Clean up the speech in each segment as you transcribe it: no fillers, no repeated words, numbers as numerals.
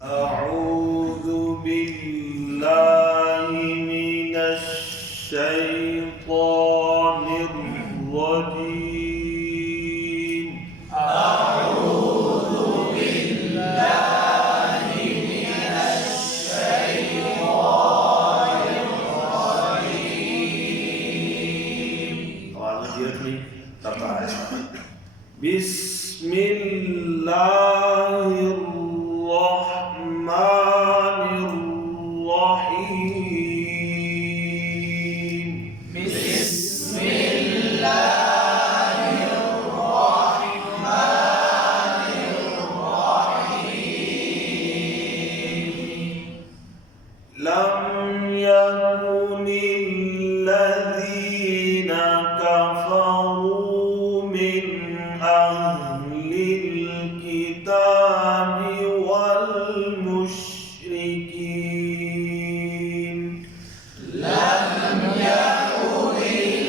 أعوذ بالله من الشيطان الرجيم. أعوذ بالله من الشيطان الرجيم. آواز اونچی رکھنی، رفتار ہے. بسم اللہ الرحمن الرحیم. بسم الله الرحمن الرحيم. لم يكن الذين كفروا من أهل الكتاب والمشركين. لم يكن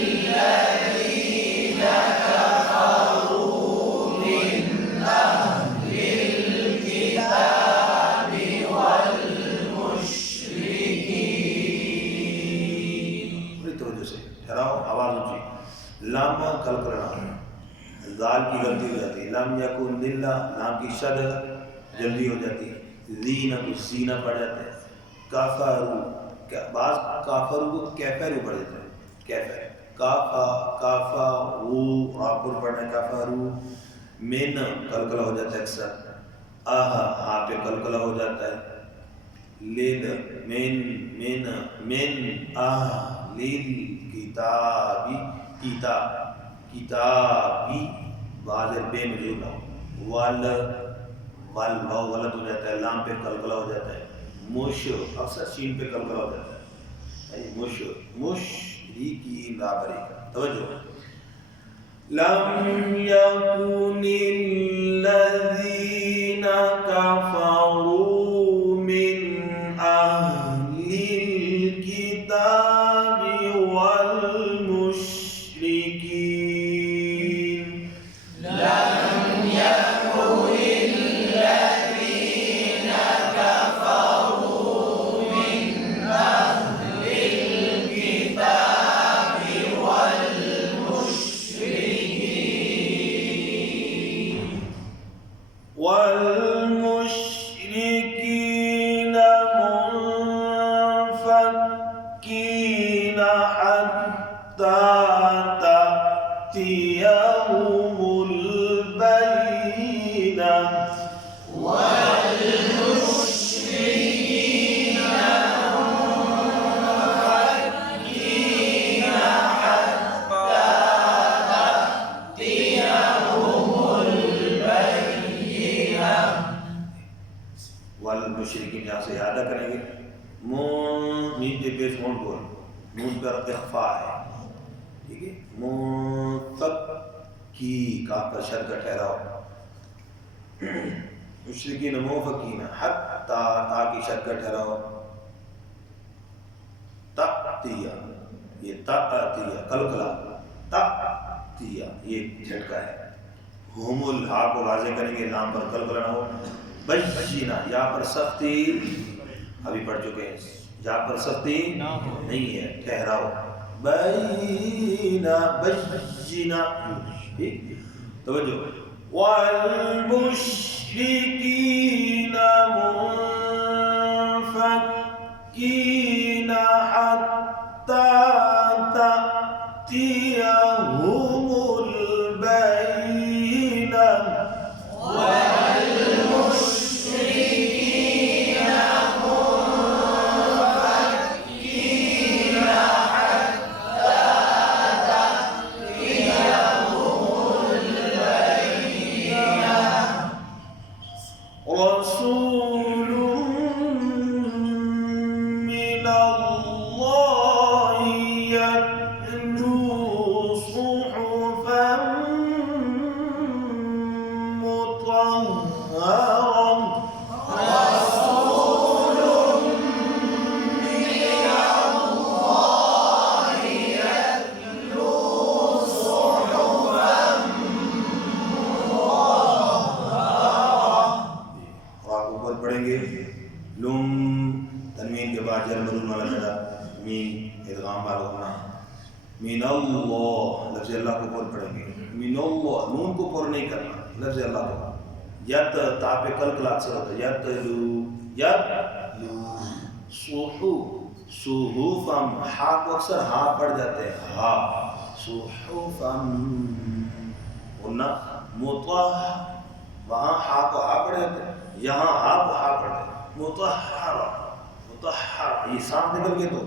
الذين كفروا من أهل الكتاب والمشركين. پوری توجہ سے ٹھہراؤ، آواز اونچی. لام کل کرنا، زال کی غلطی ہو جاتی ہے. لم یکن للہ، لام کی شد جلدی ہو جاتی ہے. زینہ کو سینہ پڑ جاتا ہے. کافرو، بعض کافرو کو کیفرو پڑھ جاتا ہے. کیفر، کافا کافا رو، آپ کو پڑھنا ہے کافرو. من کلکلا ہو جاتا ہے اکثر. آہ، ہاں پہ کلکلا ہو جاتا ہے. لد، من آہ لیل کتابی، کتابی واضح بے مجھول ہو. وال واو غلط ہو جاتا ہے، لام پہ کلکلا ہو جاتا ہے. مش اکثر شین پہ کلکلا ہو جاتا ہے. مشرکین برابر ہے. توجہ. لم يكن الذين كفروا من أهل الكتاب والمشركين. لم يكن الذين كفروا من أهل الكتاب والمشركين. والمشركين منفكين حتى تأتيهم البينة. والمشركين منفكين حتى تأتيهم البينة. والمشرکین یہاں سے یادہ کریں گے. میم کے پیش مون بول، نون پر اخفا ہے. ٹھیک ہے. منفکی، کاف پر شد کا ٹھہراؤ. مشرکین منفکین، حتی تا کی شد کا ٹھہراؤ. تأتیہ، یہ تأتیہ کلکلا، تأتیہ یہ جھٹکا ہے. ہم الہا کو واضح کریں گے، نام پر کلکلا نہ ہو. بجینا، یا پر سختی ابھی پڑھ چکے ہیں، یا پر سختی نہیں ہے، ٹھہراؤ. بینا بجینا. توجہ. والمشرکین منفکین حتی تأتیهم البینہ. والمشركين منفكين حتى تأتيهم البينة. رسول من الله يتلو صحفا پڑھیں گے لم تنوین کے بعد جر مجرور والا جڑا مین ادغام والا ہونا من اللہ لفظ اللہ کو پر پڑھیں گے من اللہ نون کو پر نہیں کرنا لفظ اللہ کو یت تا پہ کلکلا اکثر ہوتا ہے یت صحو صحوفم ہا کو اکثر ہا پڑھ جاتے ہیں ہا صحوفم ورنہ مطہر وہاں ہا کو ہا پڑھ جاتے ہیں یہاں ہا کو ہا پڑھ جاتے ہیں مطہر یہ سانپ نکل گئے تو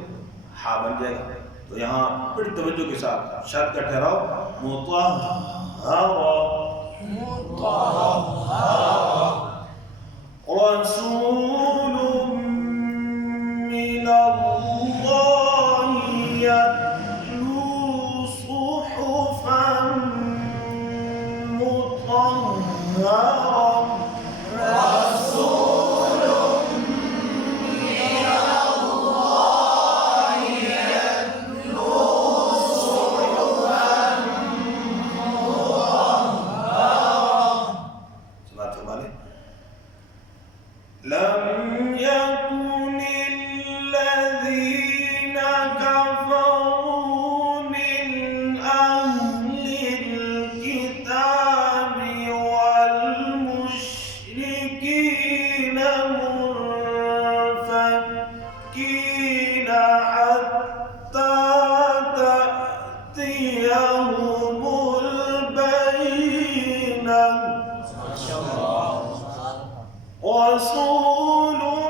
ہا بن جائے گا تو یہاں بڑی توجہ کے ساتھ شد کا ٹھہراؤ مطہر رسول من اللہ یتلو صحفا مطہرا لم يكن الذين كفروا من أهل الكتاب والمشركين منفكين حتى تأتيهم البينة رسول